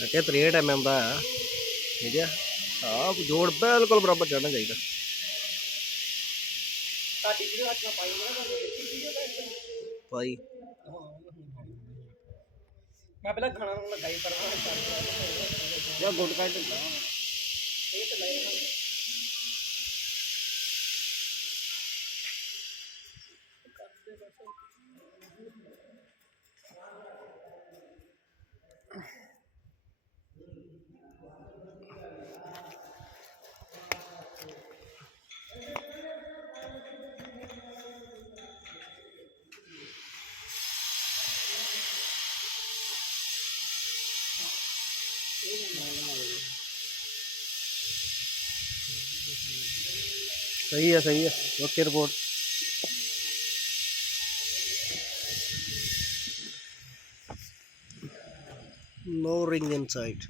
ਕਿ 63 mm ਦਾ ਆ। ਠੀਕ ਹੈ, ਆ ਜੋੜ ਬਿਲਕੁਲ ਬਰਾਬਰ ਚੜਨਾ ਚਾਹੀਦਾ। ਭਾਈ ਮੈਂ ਪਹਿਲਾਂ ਖਾਣਾ ਨੂੰ ਲਗਾਈ ਪਰ ਜਾਂ ਗੁੱਡ ਕੱਟ सही है okay report. No ring inside.